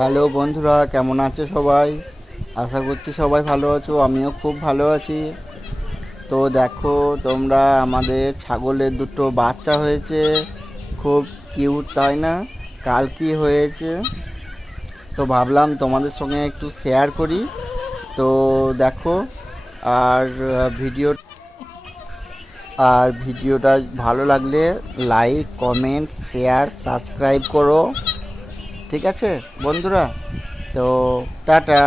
Hello বন্ধুরা, কেমন আছো সবাই? আশা করছি সবাই ভালো আছো, আমিও খুব ভালো আছি। তো দেখো, তোমরা আমাদের ছাগলের দুটো বাচ্চা হয়েছে, খুব কিউট তাই না? কালকে হয়েছে, তো ভাবলাম তোমাদের সঙ্গে একটু শেয়ার করি। তো দেখো, আর ভিডিও ভিডিওটা ভালো লাগলে লাইক, কমেন্ট, শেয়ার, সাবস্ক্রাইব করো। ঠিক আছে বন্ধুরা? তো টাটা।